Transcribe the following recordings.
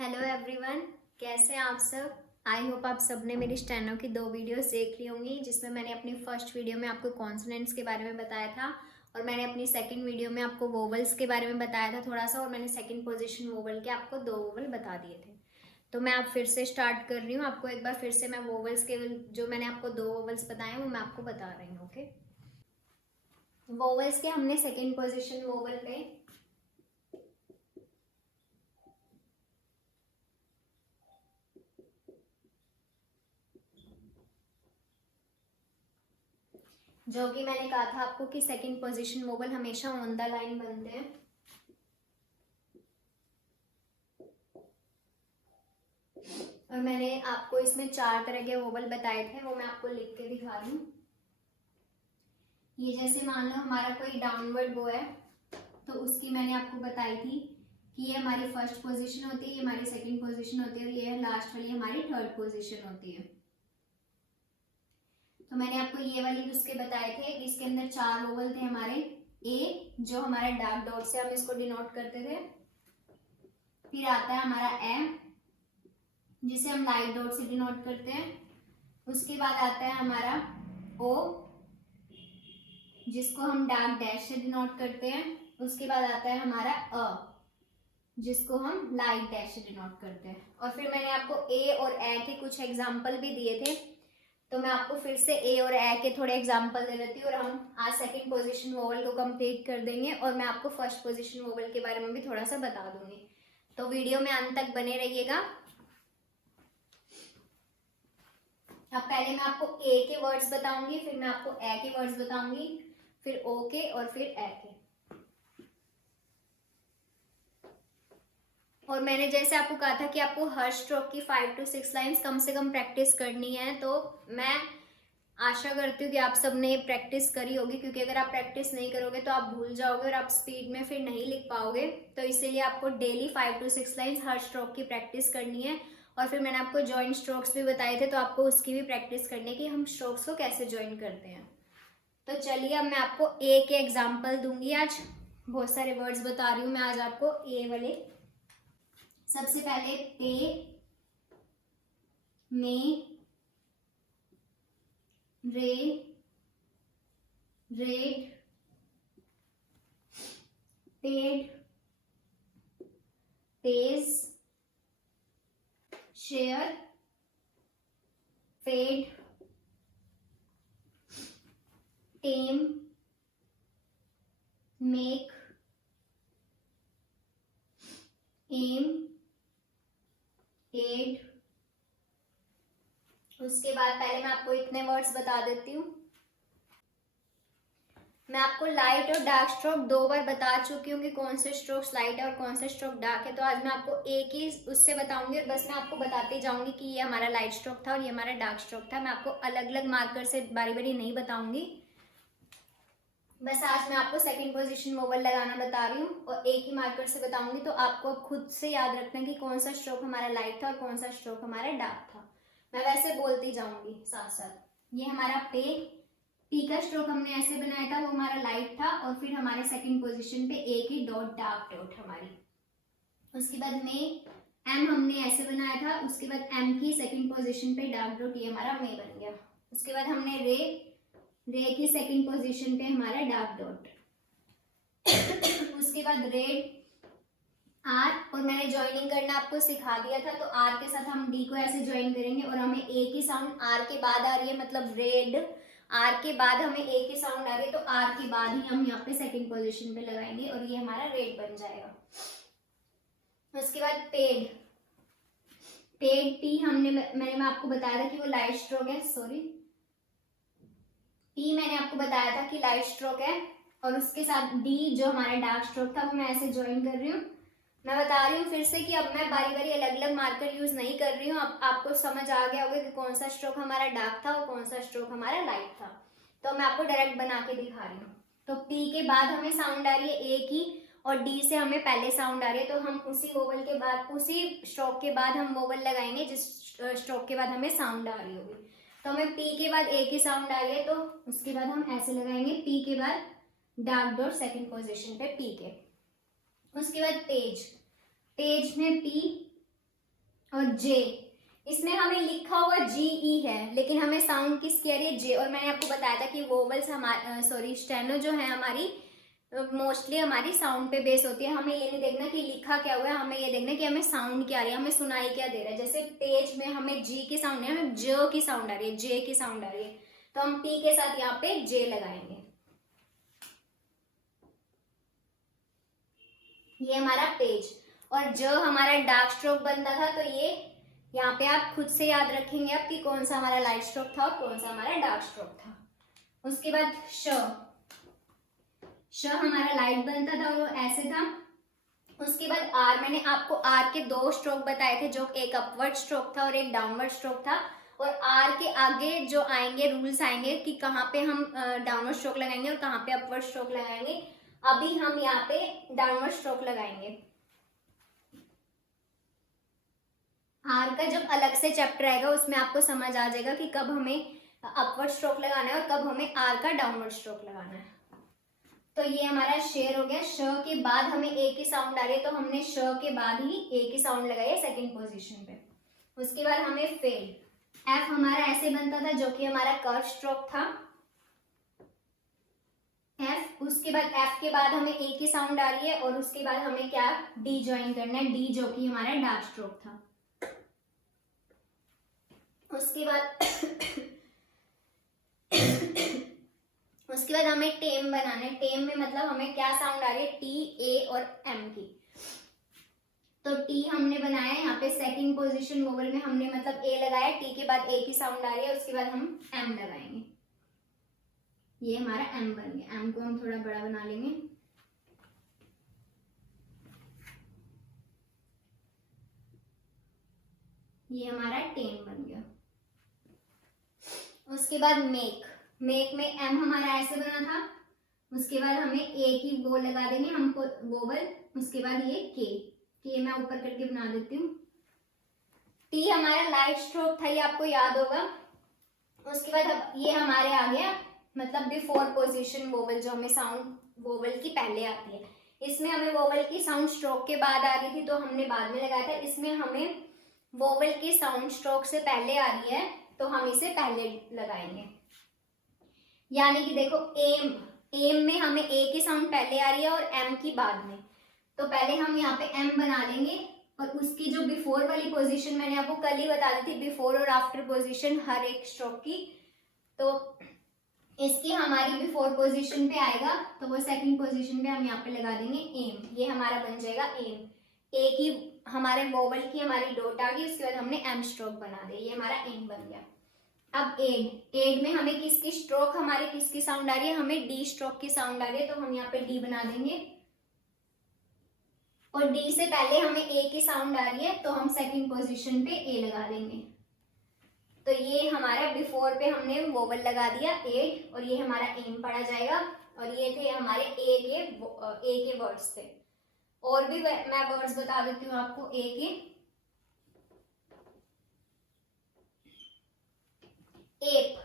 Hello everyone, कैसे हैं आप सब। आई होप आप सब ने मेरी स्टेनो की 2 वीडियोस देख ली होंगी, जिसमें मैंने अपनी फर्स्ट वीडियो में आपको कॉन्सोनेंट्स के बारे में बताया था और मैंने अपनी सेकंड वीडियो में आपको वोवल्स के बारे में बताया था थोड़ा सा, और मैंने सेकंड पोजीशन वोवल के आपको 2 वोवल बता दिए थे। तो मैं आप फिर से स्टार्ट कर रही हूँ, आपको एक बार फिर से मैं वोवल्स के जो मैंने आपको 2 वोवल्स बताए वो मैं आपको बता रही हूँ। ओके, वोवल्स के हमने सेकेंड पोजिशन वोवल पे जो कि मैंने कहा था आपको कि सेकंड पोजीशन वोवल हमेशा ऑन द लाइन बनते हैं। और मैंने आपको इसमें 4 तरह के वोवल बताए थे, वो मैं आपको लिख के दिखा रही हूँ। ये जैसे मान लो हमारा कोई डाउनवर्ड वो है, तो उसकी मैंने आपको बताई थी कि ये हमारी फर्स्ट पोजीशन होती है, ये हमारी सेकंड पोजीशन होती है और ये लास्ट वाली हमारी थर्ड पोजीशन होती है। तो मैंने आपको ये वाली उसके बताए थे, इसके अंदर 4 वोवल थे हमारे। ए जो हमारा डार्क डॉट से हम इसको डिनोट करते थे, फिर आता है हमारा एम जिसे हम लाइट डॉट से डिनोट करते हैं, उसके बाद आता है हमारा ओ जिसको हम डार्क डैश से डिनोट करते हैं, उसके बाद आता है हमारा अ जिसको हम लाइट डैश से डिनोट करते हैं। और फिर मैंने आपको ए और ए के कुछ एग्जाम्पल भी दिए थे, तो मैं आपको फिर से ए और ए के थोड़े एग्जाम्पल दे देती हूँ और हम आज सेकंड पोजीशन वोवल को कंप्लीट कर देंगे और मैं आपको फर्स्ट पोजीशन वोवल के बारे में भी थोड़ा सा बता दूंगी। तो वीडियो में अंत तक बने रहिएगा। अब पहले मैं आपको ए के वर्ड्स बताऊंगी, फिर मैं आपको ए के वर्ड्स बताऊंगी, फिर ओ के और फिर ए के। और मैंने जैसे आपको कहा था कि आपको हर स्ट्रोक की 5 to 6 लाइंस कम से कम प्रैक्टिस करनी है, तो मैं आशा करती हूँ कि आप सबने प्रैक्टिस करी होगी, क्योंकि अगर आप प्रैक्टिस नहीं करोगे तो आप भूल जाओगे और आप स्पीड में फिर नहीं लिख पाओगे। तो इसीलिए आपको daily 5 to 6 lines her stroke की प्रैक्टिस करनी है। और फिर मैंने आपको जॉइंट स्ट्रोक्स भी बताए थे, तो आपको उसकी भी प्रैक्टिस करनी है कि हम स्ट्रोक्स को कैसे ज्वाइन करते हैं। तो चलिए अब मैं आपको ए के एग्जाम्पल दूंगी। आज बहुत सारे वर्ड्स बता रही हूँ मैं आज आपको ए वाले। सबसे पहले pay, may, ray, raid, paid, page, share, fade, tame, make, aim, aid. उसके बाद पहले मैं आपको इतने वर्ड्स बता देती हूँ। मैं आपको लाइट और डार्क स्ट्रोक 2 बार बता चुकी हूँ कि कौन से स्ट्रोक्स लाइट है और कौन से स्ट्रोक डार्क है। तो आज मैं आपको एक ही उससे बताऊंगी और बस मैं आपको बताती जाऊंगी कि ये हमारा लाइट स्ट्रोक था और ये हमारा डार्क स्ट्रोक था। मैं आपको अलग अलग मार्कर से बारी बारी नहीं बताऊंगी, बस आज मैं आपको सेकंड पोजीशन वोवल लगाना बता रही हूँ और एक ही मार्कर से बताऊंगी। तो आपको खुद से याद रखना कि कौन सा स्ट्रोक हमारा लाइट था और कौन सा स्ट्रोक हमारा डार्क था। मैं वैसे बोलती जाऊंगी साथ साथ। ये हमारा पे, पी का स्ट्रोक हमने ऐसे बनाया था, वो हमारा लाइट था। और फिर हमारे सेकंड पोजीशन पे ए की डॉट डार्क डॉट हमारी। उसके बाद में एम हमने ऐसे बनाया था, उसके बाद एम की सेकंड पोजीशन पे डार्क डॉट, ये हमारा मे बन गया। उसके बाद हमने रे, रे की सेकंड पोजीशन पे हमारा डार्क डॉट। उसके बाद रेड, आर, और मैंने ज्वाइनिंग करना आपको सिखा दिया था, तो आर के साथ हम डी को ऐसे ज्वाइन करेंगे और हमें ए की साउंड आर के बाद आ रही है, मतलब रेड आर के बाद हमें ए की साउंड आ रही है, तो आर के बाद ही हम यहाँ पे सेकंड पोजीशन पे लगाएंगे और ये हमारा रेड बन जाएगा। उसके बाद पेड, पेड टी मैंने मैं आपको बताया था कि वो लाइट स्ट्रोक है, सॉरी टी मैंने आपको बताया था कि लाइट स्ट्रोक है। और उसके साथ डी जो हमारा डार्क स्ट्रोक था वो मैं ऐसे ज्वाइन कर रही हूँ। मैं बता रही हूँ फिर से कि अब मैं बारी बारी अलग अलग मार्कर यूज नहीं कर रही हूँ। अब आपको समझ आ गया होगा कि कौन सा स्ट्रोक हमारा डार्क था और कौन सा स्ट्रोक हमारा लाइट था। तो मैं आपको डायरेक्ट बना के दिखा रही हूँ। तो पी के बाद हमें साउंड आ रही है ए की और डी से हमें पहले साउंड आ रही है, तो हम उसी वोवल के बाद, उसी स्ट्रोक के बाद हम वोवल लगाएंगे जिस स्ट्रोक के बाद हमें साउंड आ रही होगी। तो हमें पी के बाद ए की साउंड आ रही है, तो उसके बाद हम ऐसे लगाएंगे पी के बाद डार्क डॉट सेकंड पोजीशन पे पी के। उसके बाद पेज, पेज में पी, और जे, इसमें हमें लिखा हुआ जी ई है लेकिन हमें साउंड किसकी आ रही है, जे। और मैंने आपको बताया था कि वोवल्स हमारी स्टेनो जो है हमारी मोस्टली हमारी साउंड पे बेस होती है। हमें ये नहीं देखना कि लिखा क्या हुआ है, हमें ये देखना कि हमें साउंड क्या आ रही है, हमें सुनाई क्या दे रहा है। जैसे पेज में हमें जी की साउंड है, हमें ज की साउंड आ रही है, जे की साउंड आ रही है, तो हम टी के साथ यहाँ पे जे लगाएंगे। ये हमारा पेज। और ज हमारा डार्क स्ट्रोक बनता था, तो ये यहाँ पे आप खुद से याद रखेंगे आप कि कौन सा हमारा लाइट स्ट्रोक था और कौन सा हमारा डार्क स्ट्रोक था। उसके बाद श हमारा लाइट बनता था और वो ऐसे था। उसके बाद आर, मैंने आपको आर के 2 स्ट्रोक बताए थे, जो एक अपवर्ड स्ट्रोक था और एक डाउनवर्ड स्ट्रोक था। और आर के आगे जो आएंगे रूल्स आएंगे कि कहाँ पे हम डाउनवर्ड स्ट्रोक लगाएंगे और कहाँ पे अपवर्ड स्ट्रोक लगाएंगे। अभी हम यहाँ पे डाउनवर्ड स्ट्रोक लगाएंगे। आर का जब अलग से चैप्टर आएगा उसमें आपको समझ आ जाएगा कि कब हमें अपवर्ड स्ट्रोक लगाना है और कब हमें आर का डाउनवर्ड स्ट्रोक लगाना है। तो ये हमारा शेर हो गया। श के बाद हमें ए की साउंड आ रही है, तो हमने श के बाद ही ए की साउंड लगाई है सेकंड पोजीशन पे। उसके बाद हमें फेल। एफ हमारा ऐसे बनता था, जो कि हमारा कर्व स्ट्रोक था, एफ। उसके बाद एफ के बाद हमें ए की साउंड आ रही है और उसके बाद हमें क्या डी ज्वाइन करना है, डी जो कि हमारा डार्क स्ट्रोक था। उसके बाद उसके बाद हमें टेम बनाना है। टेम में मतलब हमें क्या साउंड आ रही है, टी, ए और एम की। तो टी हमने बनाया है यहाँ पे सेकंड पोजीशन वोवल में, हमने मतलब ए लगाया, टी के बाद ए की साउंड आ रही है, उसके बाद हम एम लगाएंगे। ये हमारा एम बन गया। एम को हम थोड़ा बड़ा बना लेंगे। ये हमारा टेम बन गया। उसके बाद मेक। मेक में एम हमारा ऐसे बना था, उसके बाद हमें ए की वो लगा देंगे हमको वोवल। उसके बाद ये के मैं ऊपर करके बना देती हूँ। टी हमारा लाइट स्ट्रोक था, ये आपको याद होगा। उसके बाद अब ये हमारे आ गया मतलब बिफोर पोजीशन वोवल, जो हमें साउंड वोवल की पहले आती है। इसमें हमें वोवल की साउंड स्ट्रोक के बाद आ रही थी, तो हमने बाद में लगाया था। इसमें हमें वोवल की साउंड स्ट्रोक से पहले आ रही है, तो हम इसे पहले लगाएंगे। यानी कि देखो एम, एम में हमें ए की साउंड पहले आ रही है और एम की बाद में, तो पहले हम यहाँ पे एम बना लेंगे। और उसकी जो बिफोर वाली पोजीशन मैंने आपको कल ही बता दी थी, बिफोर और आफ्टर पोजीशन हर एक स्ट्रोक की, तो इसकी हमारी बिफोर पोजीशन पे आएगा, तो वो सेकंड पोजीशन पे हम यहाँ पे लगा देंगे एम। ये हमारा बन जाएगा एम। ए की हमारे वोवल की हमारी डॉट आ गई, उसके बाद हमने एम स्ट्रोक बना दिया, ये हमारा एम बन गया। अब एड, एड में हमें किसकी स्ट्रोक, हमारी किसकी साउंड आ रही है, हमें डी स्ट्रोक की साउंड आ रही है, तो हम यहाँ पे डी बना देंगे। और डी से पहले हमें ए की साउंड आ रही है, तो हम सेकंड पोजीशन पे ए लगा देंगे। तो ये हमारा बिफोर पे हमने वोवल लगा दिया एड, और ये हमारा एम पढ़ा जाएगा। और ये थे हमारे ए के वर्ड्स थे। और भी मैं वर्ड्स बता देती हूँ आपको ए के। एप,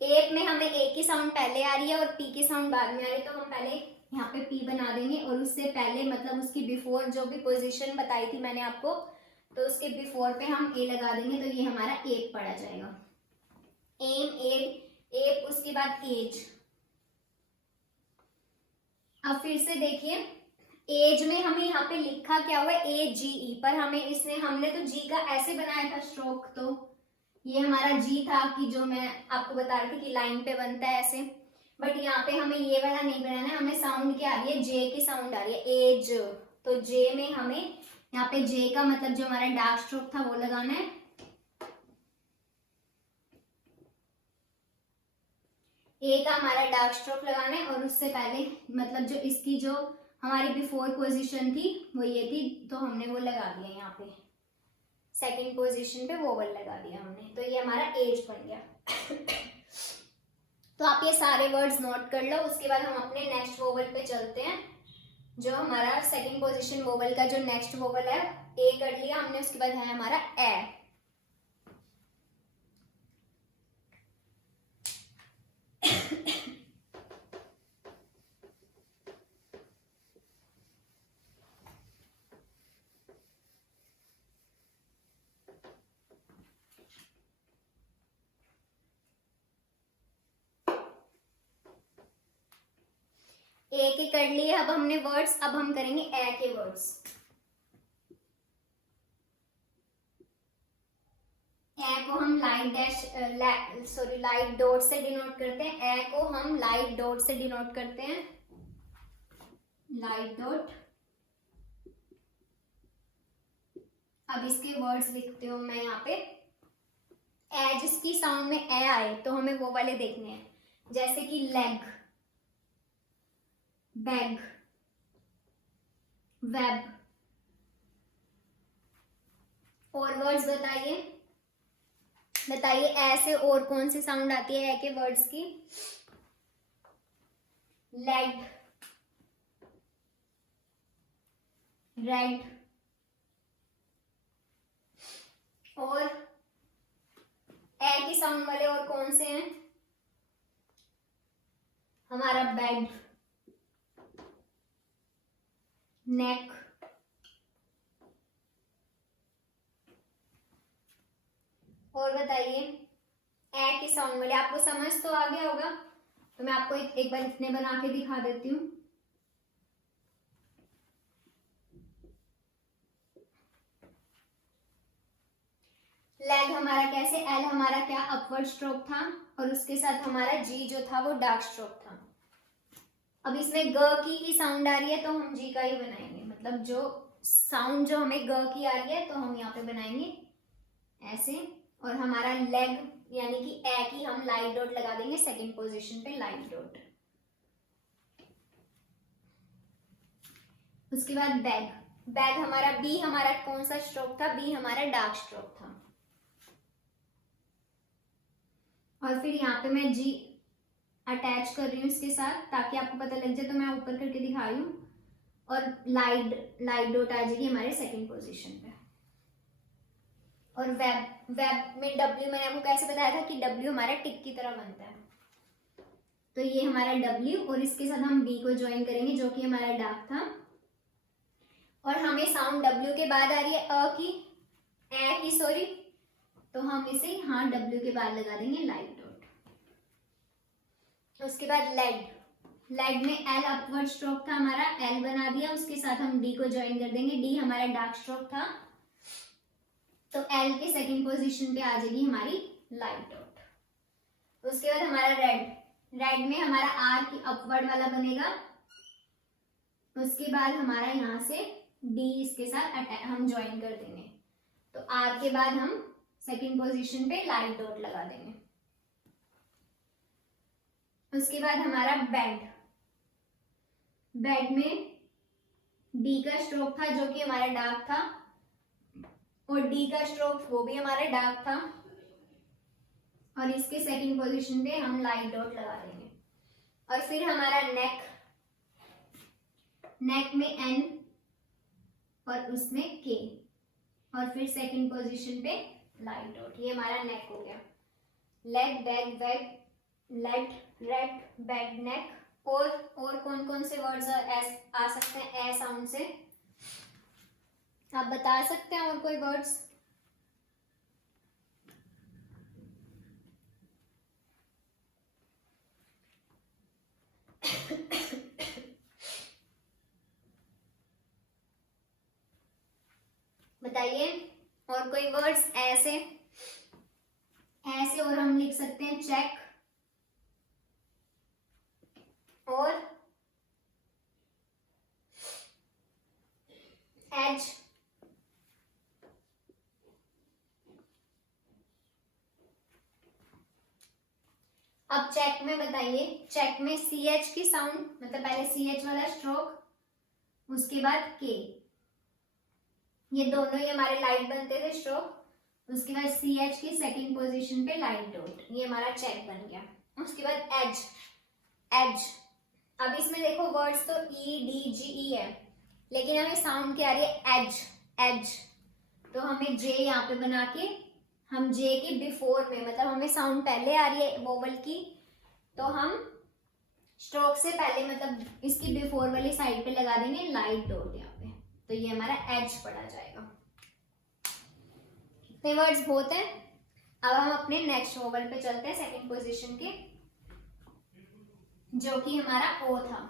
एप में हमें ए की साउंड पहले आ रही है और पी की साउंड बाद में आ रही है, तो हम पहले यहाँ पे पी बना देंगे। और उससे पहले मतलब उसकी बिफोर जो भी पोजीशन बताई थी मैंने आपको, तो उसके बिफोर पे हम ए लगा देंगे, तो ये हमारा एप पढ़ा जाएगा। एम, एड, एप। उसके बाद एज। अब फिर से देखिए, एज में हमें यहाँ पे लिखा क्या हुआ है, ए जी ई, पर हमें इसने हमने तो जी का ऐसे बनाया था स्ट्रोक, तो ये हमारा जी था कि जो मैं आपको बता रही थी कि लाइन पे बनता है ऐसे। बट यहाँ पे हमें ये वाला नहीं बनाना है, हमें साउंड क्या आ रही है, जे की साउंड आ रही है, एज। तो जे में हमें यहाँ पे जे का मतलब जो हमारा डार्क स्ट्रोक था वो लगाना है। ए का हमारा डार्क स्ट्रोक लगाना है, और उससे पहले मतलब जो इसकी जो हमारी बिफोर पोजीशन थी वो ये थी, तो हमने वो लगा दिया यहाँ पे सेकंड पोजीशन पे वोवल लगा दिया हमने, तो ये हमारा एज बन गया। तो आप ये सारे वर्ड्स नोट कर लो। उसके बाद हम अपने नेक्स्ट वोवल पे चलते हैं। जो हमारा सेकंड पोजीशन वोवल का जो नेक्स्ट वोवल है, ए कर लिया हमने, उसके बाद है हमारा ए। ए के कर लिए अब हमने वर्ड्स, अब हम करेंगे ए के वर्ड्स। ए को हम लाइट लाइट डॉट से डिनोट करते हैं। ए को हम लाइट डॉट से डिनोट करते हैं, लाइट डॉट। अब इसके वर्ड्स लिखती हूँ मैं यहाँ पे। ए जिसकी साउंड में ए आए तो हमें वो वाले देखने हैं, जैसे कि लेग, बैग, वेब। और वर्ड्स बताइए ऐसे और कौन सी साउंड आती है ए के वर्ड्स की? Leg, red. और ए की साउंड वाले और कौन से हैं? हमारा बेड, नेक, और बताइए ए की साउंड वाले। आपको समझ तो आ गया होगा, तो मैं आपको एक बार इतने बना के दिखा देती हूँ। लेग हमारा कैसे, एल हमारा क्या अपवर्ड स्ट्रोक था, और उसके साथ हमारा जी जो था वो डार्क स्ट्रोक था। अब इसमें ग की ही साउंड आ रही है तो हम जी का ही बनाएंगे, मतलब जो साउंड जो हमें ग की आ रही है तो हम यहाँ पे बनाएंगे ऐसे। और हमारा लेग यानी कि ए की हम लाइट डॉट लगा देंगे सेकंड पोजीशन पे, लाइट डॉट। उसके बाद बैग, बैग हमारा बी हमारा कौन सा स्ट्रोक था? बी हमारा डार्क स्ट्रोक था। और फिर यहाँ पे मैं जी अटैच कर रही हूँ इसके साथ ताकि आपको पता लग जाए, तो मैं ऊपर करके दिखा रही हूँ। और लाइट डॉट आ जाएगी हमारे सेकंड पोजीशन पे। और वेब में डब्ल्यू मैंने आपको कैसे बताया था कि डब्ल्यू हमारा टिक की तरह बनता है, तो ये हमारा डब्ल्यू, और इसके साथ हम बी को ज्वाइन करेंगे जो कि हमारा डार्क था। और हमें साउंड डब्ल्यू के बाद आ रही है ए की सॉरी, तो हम इसे यहाँ डब्ल्यू के बाद लगा देंगे लाइट डॉट। उसके बाद लेग में एल अपवर्ड स्ट्रोक था हमारा, एल बना दिया, उसके साथ हम डी को ज्वाइन कर देंगे। डी हमारा डार्क स्ट्रोक था, तो एल के सेकंड पोजीशन पे आ जाएगी हमारी लाइट डॉट। उसके बाद हमारा रेड में हमारा आर की अपवर्ड वाला बनेगा। उसके बाद हमारा यहाँ से डी इसके साथ हम ज्वाइन कर देंगे, तो आर के बाद हम सेकंड पोजीशन पे लाइट डॉट लगा देंगे। उसके बाद हमारा बेड में डी का स्ट्रोक था जो कि हमारा डार्क था, और डी का स्ट्रोक वो भी हमारा डार्क था, और इसके सेकंड पोजीशन पे हम लाइट डॉट लगा देंगे। और फिर हमारा नेक में एन और उसमें के, और फिर सेकंड पोजीशन पे लाइट डॉट। ये हमारा नेक हो गया। लेग, बैग, वेग, लेट, रेड, बैग, नेक। और कौन कौन से वर्ड्स आ सकते हैं ए साउंड से? आप बता सकते हैं और कोई वर्ड्स? बताइए और कोई वर्ड्स ऐसे और हम लिख सकते हैं चेक और एज। अब चेक में बताइए, चेक में सी एच की साउंड, मतलब पहले सी एच वाला स्ट्रोक, उसके बाद के, ये दोनों ही हमारे लाइट बनते थे स्ट्रोक। उसके बाद सी एच की सेकंड पोजीशन पे लाइट डॉट, ये हमारा चेक बन गया। उसके बाद एज। अब इसमें देखो वर्ड्स तो ई डी जी ई है, लेकिन हमें साउंड क्या आ रही है? एज। तो हमें जे यहाँ पे बना के, हम जे के बिफोर में, मतलब हमें साउंड पहले आ रही है वोवल की, तो हम स्ट्रोक से पहले मतलब इसकी बिफोर वाली साइड पे लगा देंगे लाइट डॉट यहाँ पे, तो ये हमारा एज पढ़ा जाएगा। इतने वर्ड्स बहुत हैं। अब हम अपने नेक्स्ट वोवल पे चलते हैं, सेकंड पोजीशन के, जो कि हमारा ओ था।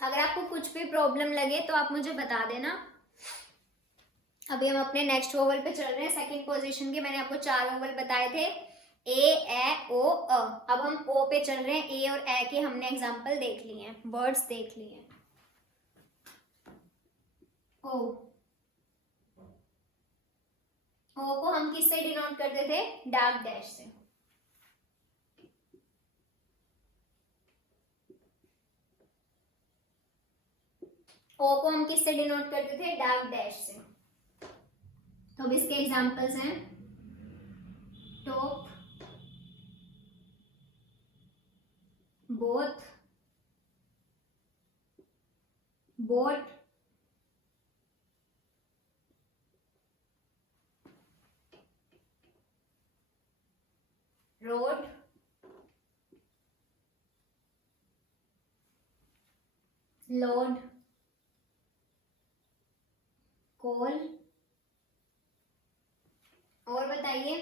अगर आपको कुछ भी प्रॉब्लम लगे तो आप मुझे बता देना। अभी हम अपने नेक्स्ट वोवल पे चल रहे हैं, सेकंड पोजीशन के। मैंने आपको 4 वोवल बताए थे, ए ओ अ। अब हम ओ पे चल रहे हैं। ए और ए के हमने एग्जांपल देख लिए हैं, वर्ड्स देख लिए हैं। ओ, ओ को हम किससे डिनोट करते थे? डार्क डैश से। ओ को हम किससे डिनोट करते थे? डार्क डैश से। तो अब इसके एग्जांपल्स हैं top, both, boat, road, load, coal. और बताइए,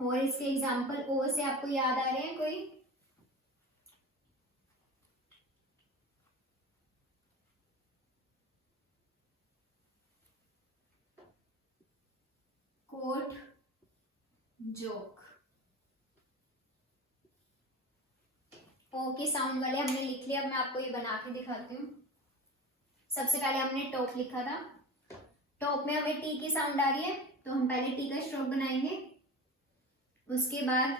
और इसके एग्जांपल ओ से आपको याद आ रहे हैं कोई? Coat, joke. ओ के साउंड वाले हमने लिख लिया। अब मैं आपको ये बना के दिखाती हूँ। सबसे पहले हमने टॉप लिखा था। टॉप में हमें टी की साउंड आ रही है, तो हम पहले टी का स्ट्रोक बनाएंगे। उसके बाद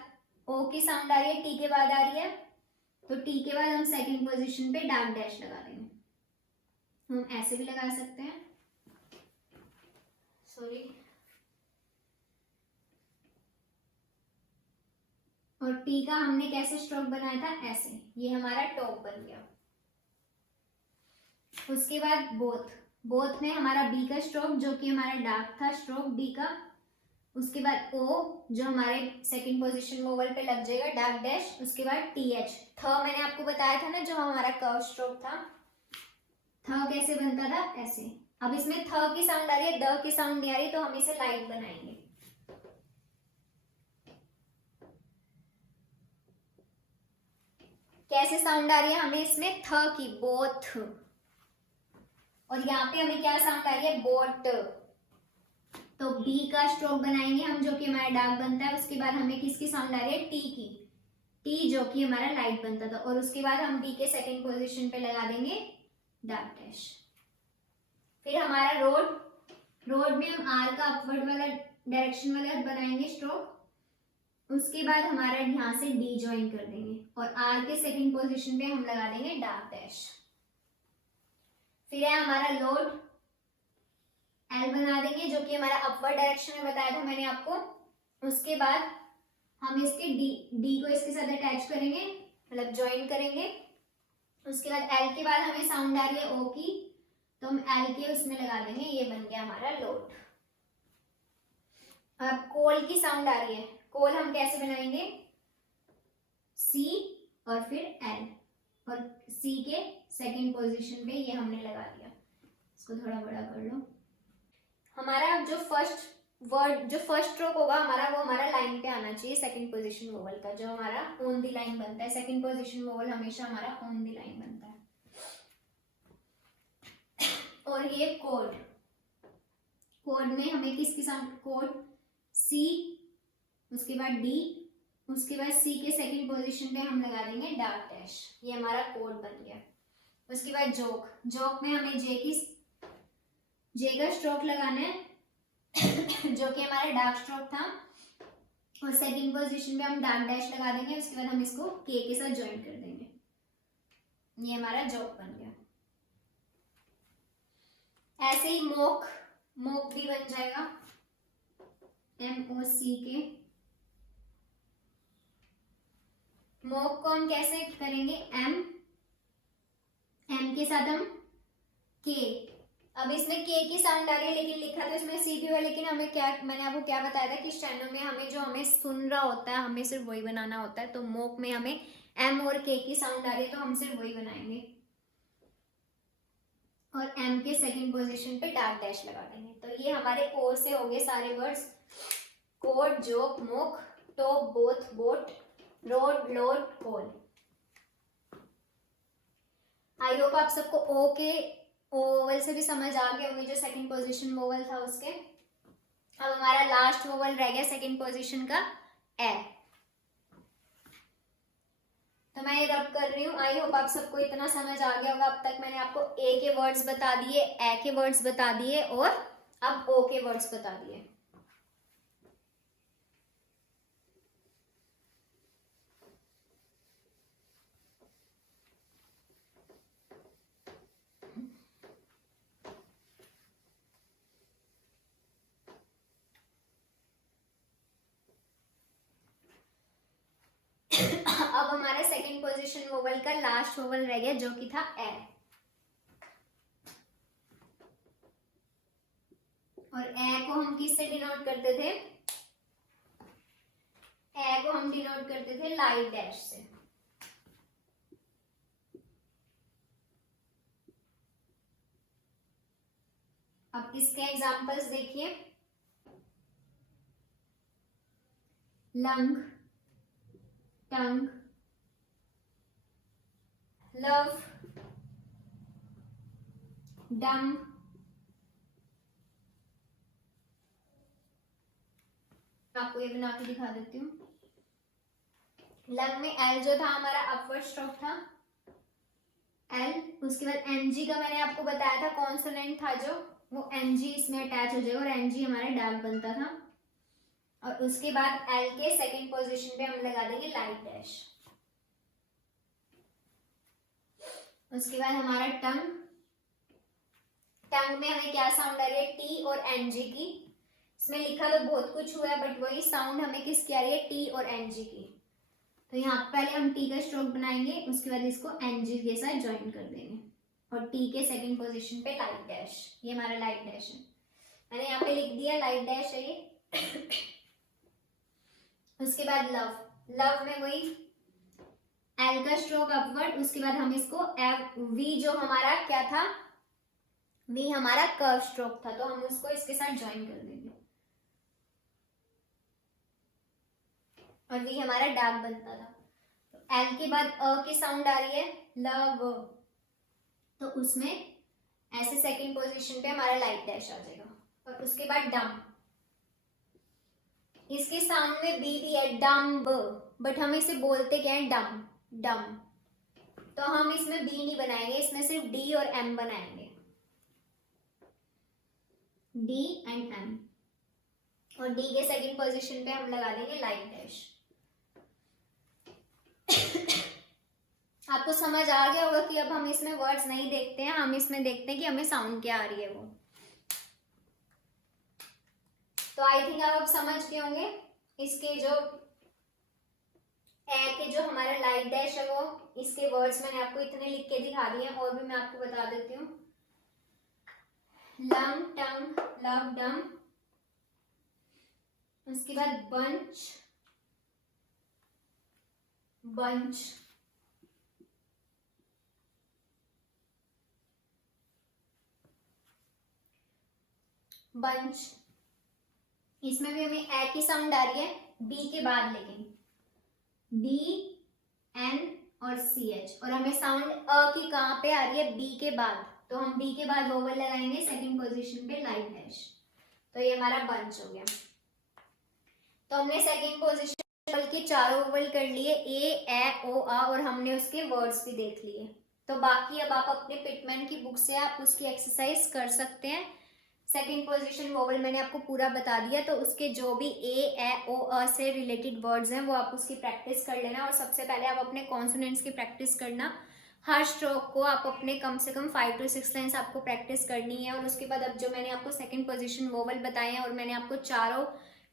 ओ की साउंड आ रही है, टी के बाद आ रही है, तो टी के बाद हम सेकंड पोजीशन पे डार्क डैश लगा देंगे। हम ऐसे भी लगा सकते हैं, सॉरी। और टी का हमने कैसे स्ट्रोक बनाया था? ऐसे। ये हमारा टॉप बन गया। उसके बाद बोथ, बोथ में हमारा बी का स्ट्रोक, जो कि हमारा डार्क था स्ट्रोक बी का। उसके बाद ओ, जो हमारे सेकंड पोजीशन वोवल पे लग जाएगा, डार्क डैश। उसके बाद टी एच। थ मैंने आपको बताया था ना, जो हमारा कर्व स्ट्रोक था। थ कैसे बनता था? ऐसे। अब इसमें थ की साउंड आ रही है, द की साउंड नहीं आ रही, तो हम इसे लाइट बनाएंगे। कैसे साउंड आ रही है हमें इसमें? थ की, बोथ। और यहाँ पे हमें क्या साउंड आ रही है? बोट। तो बी का स्ट्रोक बनाएंगे हम, जो कि हमारा डार्क बनता है। उसके बाद हमें किसकी साउंड आ रही है? टी की, टी जो कि हमारा लाइट बनता था। और उसके बाद हम बी के सेकंड पोजीशन पे लगा देंगे डार्क डैश। फिर हमारा रोड, रोड में हम आर का अपवर्ड वाला डायरेक्शन वाला बनाएंगे स्ट्रोक। उसके बाद हमारा यहाँ से डी ज्वाइन कर देंगे, और आर के सेकंड पोजीशन पे हम लगा देंगे डार्क डैश। फिर है हमारा लोड, एल बना देंगे, जो कि हमारा अपवर्ड डायरेक्शन में बताया था मैंने आपको। उसके बाद हम इसके डी को इसके साथ अटैच करेंगे, मतलब ज्वाइन करेंगे। उसके बाद एल के बाद हमें साउंड आ रही है ओ की, तो हम एल के उसमें लगा देंगे। ये बन गया हमारा लोड। अब कोल की साउंड आ रही है। कोल हम कैसे बनाएंगे? सी और फिर एल, और सी के सेकंड पोजीशन पे ये हमने लगा दिया। इसको थोड़ा बड़ा कर लो। हमारा जो फर्स्ट वर्ड, जो फर्स्ट स्ट्रोक होगा हमारा, वो हमारा लाइन पे आना चाहिए, सेकंड पोजीशन वोवल का, जो हमारा ऑन द लाइन बनता है। सेकंड पोजीशन वोवल हमेशा हमारा ऑन द लाइन बनता है। और ये कोड, कोड में हमें किसकी साउंड? कोड सी, उसके बाद डी, उसके बाद सी के सेकंड पोजीशन पे हम लगा देंगे डार्क डैश। ये हमारा कोड बन गया। उसके बाद जोक, जोक में हमें जे का स्ट्रोक लगाना है, जो कि हमारा डार्क स्ट्रोक था। और सेकंड पोजीशन पे हम डार्क डैश लगा देंगे। उसके बाद हम इसको के के साथ ज्वाइन कर देंगे। ये हमारा जोक बन गया। ऐसे ही मोक, मोक भी बन जाएगा, MOC के। मोक को हम कैसे करेंगे? एम के साथ हम के। अब इसमें के की साउंड आ रही है, लेकिन लिखा तो इसमें सी भी है। लेकिन हमें क्या, मैंने आपको क्या बताया था कि स्टेनो में हमें जो हमें सुन रहा होता है, हमें सिर्फ वही बनाना होता है। तो मोक में हमें एम और के की साउंड आ रही है, तो हम सिर्फ वही बनाएंगे। और एम के सेकंड पोजीशन पे डार्क डैश लगा देंगे। तो ये हमारे ओ से हो गए सारे words. Code, joke, mock, top, both, boat, road, load, coal. I hope आप सबको ओ के वोवल से भी समझ आ गया होंगे, जो सेकंड पोजीशन वोवल था उसके। अब हमारा लास्ट वोवल रह गया सेकंड पोजीशन का ए। तो मैं ये रब कर रही हूँ, आई होप आप सबको इतना समझ आ गया होगा। अब तक मैंने आपको ए के वर्ड्स बता दिए, ए के वर्ड्स बता दिए और अब ओ के वर्ड्स बता दिए। अब हमारे सेकंड पोजीशन वोवल का लास्ट वोवल रह गया जो कि था ए। और ए को हम किससे डिनोट करते थे? ए को हम डिनोट करते थे लाइट डैश से। अब इसके एग्जांपल्स देखिए, लंग, टंग, लव, डम, आपको ये बना के दिखा देती हूँ। लंग में एल जो था हमारा अपवर्ड स्ट्रोक था, एल। उसके बाद एनजी का मैंने आपको बताया था कॉन्सोनेंट था जो, वो एनजी इसमें अटैच हो जाएगा और एनजी हमारा डार्क बनता था। और उसके बाद एल के सेकंड पोजीशन पे हम लगा देंगे लाइट डैश। उसके बाद हमारा टंग, टंग में हमें क्या साउंड आ रही है? टी और एनजी की। इसमें लिखा तो बहुत कुछ हुआ है बट वही साउंड हमें किसकी आ रही है? टी और एनजी की। तो यहाँ पहले हम टी का स्ट्रोक बनाएंगे, उसके बाद इसको एनजी के साथ ज्वाइन कर देंगे और टी के सेकंड पोजीशन पे लाइट डैश। ये हमारा लाइट डैश है, मैंने यहाँ पे लिख दिया लाइट डैश है ये। उसके बाद लव, लव में वही एल का स्ट्रोक अपवर्ड। उसके बाद हम इसको वी जो हमारा क्या था? वी हमारा कर्व स्ट्रोक था, तो हम उसको इसके साथ ज्वाइन कर देंगे और वी हमारा डार्क बनता था। तो एल के बाद अ की साउंड आ रही है लव, तो उसमें ऐसे सेकंड पोजीशन पे हमारा लाइट डैश आ जाएगा। और उसके बाद डम, इसके साउंड में बी भी है डम, बट हम इसे बोलते क्या है? डम, डम। तो हम इसमें बी नहीं बनाएंगे, इसमें सिर्फ डी और एम बनाएंगे, डी एंड एम। और डी के सेकंड पोजीशन पे हम लगा देंगे लाइट डैश। आपको समझ आ गया होगा कि अब हम इसमें वर्ड्स नहीं देखते हैं, हम इसमें देखते हैं कि हमें साउंड क्या आ रही है वो। तो आई थिंक आप समझ गए होंगे इसके जो ए के जो हमारा लाइट डैश है वो, इसके वर्ड्स मैंने आपको इतने लिख के दिखा दिए हैं। और भी मैं आपको बता देती हूँ, लंग, टंग, लव, डम। उसके बाद बंच, बंच, बंच। इसमें भी हमें ए की साउंड आ रही है बी के बाद, लेकिन बी, एन और सी एच। और हमें साउंड अ की कहाँ पे आ रही है? बी के बाद, तो हम बी के बाद वोवल लगाएंगे सेकंड पोजीशन पे लाइट डैश। तो ये हमारा बंच हो गया। तो हमने सेकंड पोजीशन की चारों वोवल कर लिए, ए ओ आ, और हमने उसके वर्ड्स भी देख लिए। तो बाकी अब आप अपने पिटमैन की बुक से आप उसकी एक्सरसाइज कर सकते हैं। सेकंड पोजीशन वोवल मैंने आपको पूरा बता दिया, तो उसके जो भी ए ओ अ से रिलेटेड वर्ड्स हैं वो आप उसकी प्रैक्टिस कर लेना। और सबसे पहले आप अपने कॉन्सोनेंट्स की प्रैक्टिस करना। हर स्ट्रोक को आप अपने कम से कम 5 to 6 लाइन्स आपको प्रैक्टिस करनी है। और उसके बाद अब जो मैंने आपको सेकंड पोजीशन वोवल बताए हैं और मैंने आपको चारों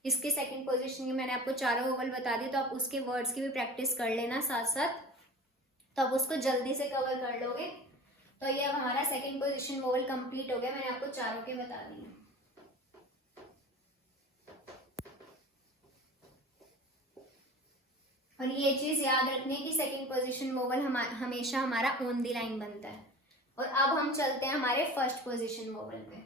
इसके सेकंड पोजीशन की मैंने आपको चारों वोवल बता दी, तो आप उसके वर्ड्स की भी प्रैक्टिस कर लेना साथ साथ, तो आप उसको जल्दी से कवर कर लोगे। तो ये अब हमारा सेकंड पोजीशन वोवल कंप्लीट हो गया, मैंने आपको चारों के बता दिए। और ये चीज याद रखनी है कि सेकंड पोजीशन वोवल हमेशा हमारा ऑन द लाइन बनता है। और अब हम चलते हैं हमारे फर्स्ट पोजीशन वोवल पे।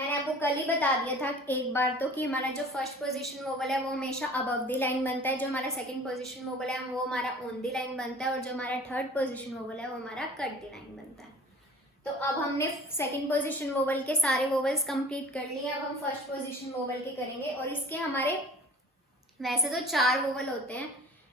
मैंने आपको कल ही बता दिया था एक बार तो कि हमारा जो फर्स्ट पोजीशन वोवल है वो हमेशा अबव द लाइन बनता है, जो हमारा सेकंड पोजीशन वोवल है वो हमारा ऑन द लाइन बनता है, और जो हमारा थर्ड पोजीशन वोवल है वो हमारा कट द लाइन बनता है। तो अब हमने सेकंड पोजीशन वोवल के सारे वोवल्स कंप्लीट कर लिए, अब हम फर्स्ट पोजीशन वोवल के करेंगे। और इसके हमारे वैसे तो 4 वोवल होते हैं,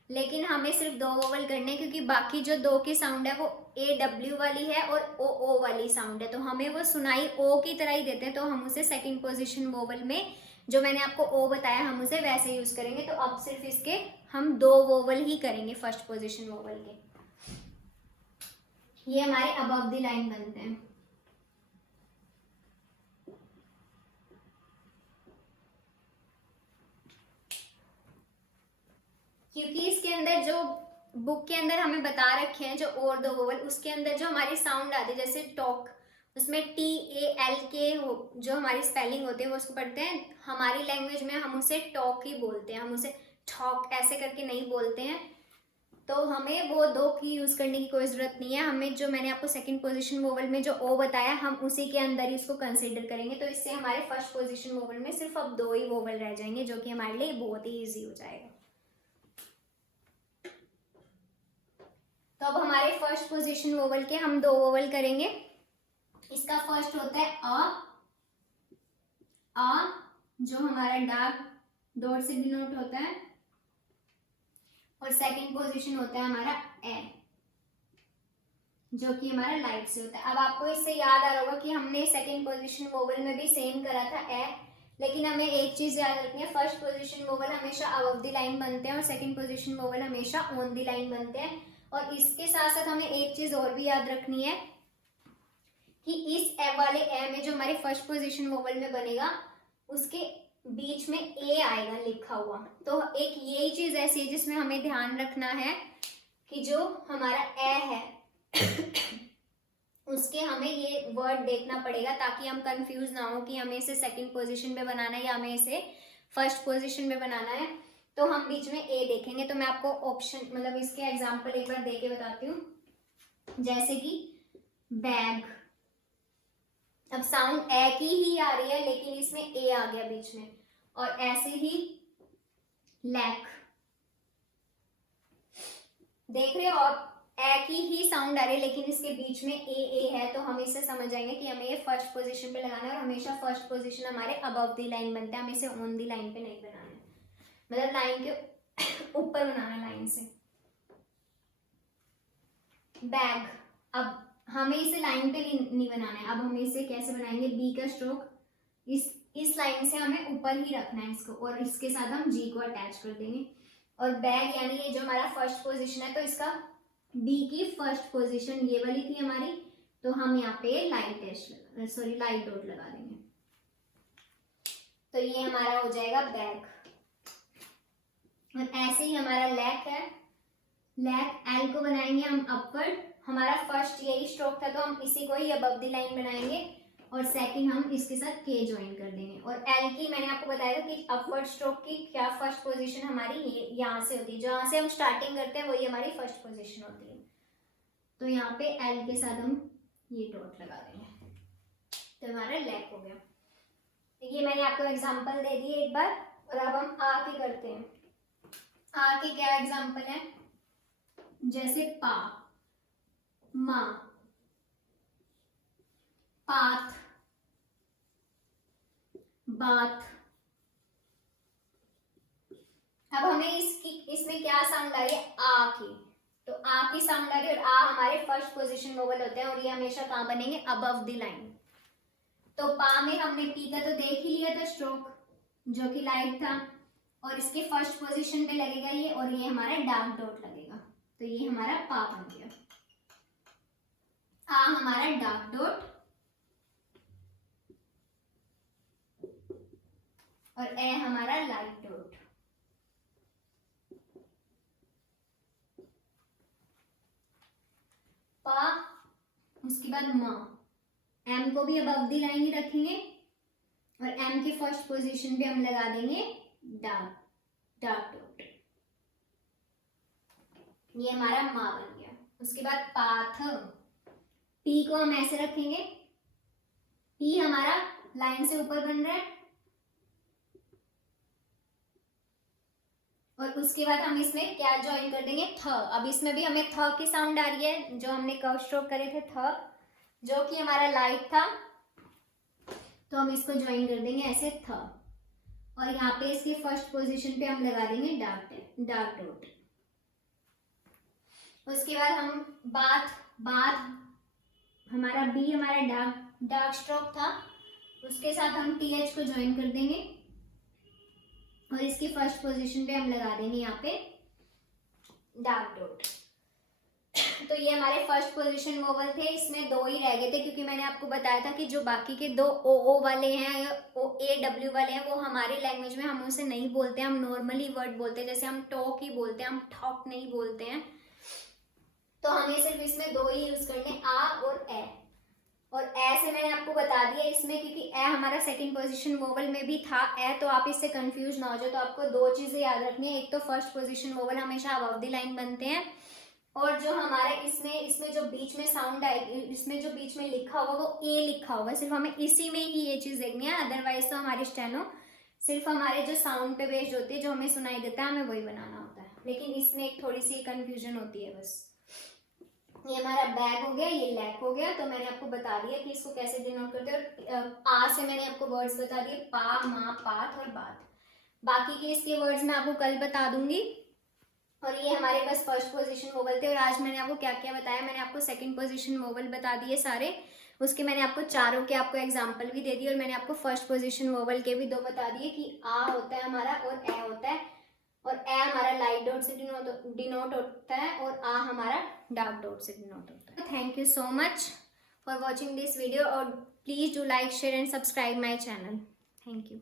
लेकिन हमें सिर्फ 2 वोवल करने हैं, क्योंकि बाकी जो 2 की साउंड है वो AW वाली है और OO वाली साउंड है, तो हमें वो सुनाई O की तरह ही देते हैं, तो हम उसे सेकंड पोजीशन वोवल में जो मैंने आपको O बताया हम उसे वैसे यूज करेंगे। तो अब सिर्फ इसके हम 2 वोवल ही करेंगे फर्स्ट पोजीशन वोवल के। ये हमारे अबव द लाइन बनते हैं। क्योंकि इसके अंदर जो बुक के अंदर हमें बता रखे हैं जो और 2 वोवल, उसके अंदर जो हमारी साउंड आती है जैसे टॉक, उसमें TALK जो हमारी स्पेलिंग होती है वो उसको पढ़ते हैं। हमारी लैंग्वेज में हम उसे टॉक ही बोलते हैं, हम उसे टॉक ऐसे करके नहीं बोलते हैं। तो हमें वो 2 की यूज करने की कोई जरूरत नहीं है। हमें जो मैंने आपको सेकंड पोजीशन वोवल में जो O बताया हम उसी के अंदर ही इसको कंसीडर करेंगे। तो इससे हमारे फर्स्ट पोजीशन वोवल में सिर्फ अब 2 ही वोवल रह जाएंगे, जो कि हमारे लिए बहुत ही ईजी हो जाएगा। तो अब हमारे फर्स्ट पोजीशन वोवल के हम 2 वोवल करेंगे। इसका फर्स्ट होता है अ जो हमारा डार्क डॉट से डिनोट होता है, और सेकंड पोजीशन होता है हमारा ए जो कि हमारा लाइट से होता है। अब आपको इससे याद आ रहा होगा कि हमने सेकंड पोजीशन वोवल में भी सेम करा था ए, लेकिन हमें एक चीज याद रखनी है, फर्स्ट पोजीशन वोवल हमेशा अबव द लाइन बनते हैं और सेकंड पोजीशन वोवल हमेशा ऑन द लाइन बनते हैं। और इसके साथ साथ हमें एक चीज और भी याद रखनी है कि इस ए वाले ए में जो हमारे फर्स्ट पोजीशन वोवल में बनेगा उसके बीच में ए आएगा लिखा हुआ। तो एक यही चीज ऐसी है जिसमें हमें ध्यान रखना है कि जो हमारा ए है उसके हमें ये वर्ड देखना पड़ेगा, ताकि हम कंफ्यूज ना हो कि हमें इसे सेकंड पोजीशन में बनाना है या हमें इसे फर्स्ट पोजीशन में बनाना है। तो हम बीच में ए देखेंगे। तो मैं आपको ऑप्शन मतलब इसके एग्जांपल एक बार दे के बताती हूँ, जैसे कि बैग। अब साउंड ए की ही आ रही है लेकिन इसमें ए आ गया बीच में, और ऐसे ही लैक, देख रहे हो आप, ए की ही साउंड आ रही है लेकिन इसके बीच में ए है, तो हम इसे समझ जाएंगे कि हमें ये फर्स्ट पोजीशन पे लगाना है। और हमेशा फर्स्ट पोजीशन हमारे अबव द लाइन बनता है, हमें इसे ऑन द लाइन पे नहीं बनाना है, मतलब लाइन के ऊपर बनाना है लाइन से। बैग, अब हमें इसे लाइन पे नहीं बनाना है, अब हमें इसे कैसे बनाएंगे, बी का स्ट्रोक इस लाइन से हमें ऊपर ही रखना है इसको, और इसके साथ हम जी को अटैच कर देंगे। और बैग यानी ये जो हमारा फर्स्ट पोजीशन है, तो इसका बी की फर्स्ट पोजीशन ये वाली थी हमारी, तो हम यहाँ पे लाइट डॉट लगा देंगे। तो ये हमारा हो जाएगा बैग। और ऐसे ही हमारा लैक है, लैक एल को बनाएंगे हम अपवर्ड, हमारा फर्स्ट यही स्ट्रोक था तो हम इसी को ही अबव द लाइन बनाएंगे, और सेकंड हम इसके साथ के ज्वाइन कर देंगे। और एल की मैंने आपको बताया था कि अपवर्ड स्ट्रोक की क्या फर्स्ट पोजीशन हमारी ये यहाँ से होती है, जहाँ से हम स्टार्टिंग करते हैं वही हमारी फर्स्ट पोजीशन होती है। तो यहाँ पे एल के साथ हम ये डॉट लगा देंगे, तो हमारा लैक हो गया। ये मैंने आपको एग्जाम्पल दे दिए एक बार। और अब हम आ के करते हैं। आ के क्या एग्जाम्पल है, जैसे पा, मा, पाथ, बाथ। अब हमें इसमें क्या साउंड आ रही है, आ की, तो आ की साउंड आ रही है, और आ हमारे फर्स्ट पोजीशन वोवल होते हैं और ये हमेशा कहाँ बनेंगे, अबव द लाइन। तो पा में हमने पी का तो देख ही लिया था स्ट्रोक जो कि लाइट था, और इसके फर्स्ट पोजीशन पे लगेगा ये, और ये हमारा डार्क डॉट लगेगा, तो ये हमारा पा बन गया। आ हमारा डार्क डॉट, और ए हमारा लाइट डॉट। पा, उसके बाद मा, एम को भी अबव द लाइन ही रखेंगे, और एम के फर्स्ट पोजीशन पे हम लगा देंगे डार्क डॉट, ये हमारा मा बन गया। उसके बाद पाथ, पी को हम ऐसे रखेंगे, पी हमारा लाइन से ऊपर बन रहा है। और उसके बाद हम इसमें क्या ज्वाइन कर देंगे, थ। अब इसमें भी हमें थ की साउंड आ रही है, जो हमने कर्व स्ट्रोक करे थे थ, जो कि हमारा लाइट था, तो हम इसको ज्वाइन कर देंगे ऐसे थ। और यहाँ पे इसकी फर्स्ट पोजीशन पे हम लगा देंगे डार्क डॉट। उसके बाद हम बाद हमारा बी हमारा डार्क स्ट्रोक था, उसके साथ हम TH को ज्वाइन कर देंगे और इसकी फर्स्ट पोजीशन पे हम लगा देंगे यहाँ पे डार्क डॉट। तो ये हमारे फर्स्ट पोजीशन वोवल थे, इसमें 2 ही रह गए थे, क्योंकि मैंने आपको बताया था कि जो बाकी के 2 OO वाले हैं या OAW वाले हैं, वो हमारी लैंग्वेज में हम उसे नहीं बोलते, हम नॉर्मली वर्ड बोलते हैं, जैसे हम टॉक ही बोलते हैं, हम ठॉक नहीं बोलते हैं। तो हमें सिर्फ इसमें 2 ही यूज करने, आ और ए। और ए से मैंने आपको बता दिया इसमें, क्योंकि ए हमारा सेकंड पोजीशन वोवल में भी था ए, तो आप इससे कंफ्यूज ना हो जाए। तो आपको 2 चीजें याद रखनी है, एक तो फर्स्ट पोजीशन वोवल हमेशा अबव द लाइन बनते हैं, और जो हमारे इसमें जो बीच में साउंड आएगी, इसमें जो बीच में लिखा होगा वो ए लिखा होगा, सिर्फ हमें इसी में ही ये चीज देखनी है। अदरवाइज तो हमारी स्टेनो सिर्फ हमारे जो साउंड पे बेस्ड होती है, जो हमें सुनाई देता है, हमें वही बनाना होता है। लेकिन इसमें एक थोड़ी सी कंफ्यूजन होती है बस। ये हमारा बैग हो गया, ये लैक हो गया। तो मैंने आपको बता दिया कि इसको कैसे डिनोट करते हैं। और आ से मैंने आपको वर्ड्स बता दिए, पा, मा, पात और बात। बाकी के इसके वर्ड्स मैं आपको कल बता दूंगी। और ये हमारे पास फर्स्ट पोजीशन वोवल थे। और आज मैंने आपको क्या क्या बताया, मैंने आपको सेकंड पोजीशन वोवल बता दिए सारे, उसके मैंने आपको चारों के आपको एग्जांपल भी दे दिए। और मैंने आपको फर्स्ट पोजीशन वोवल के भी 2 बता दिए कि आ होता है हमारा और ए होता है। और ए हमारा लाइट डॉट से डिनोट होता है और आ हमारा डार्क डॉट से डिनोट होता है। Thank you so much for watching this video, और please do like, share and subscribe my channel. Thank you.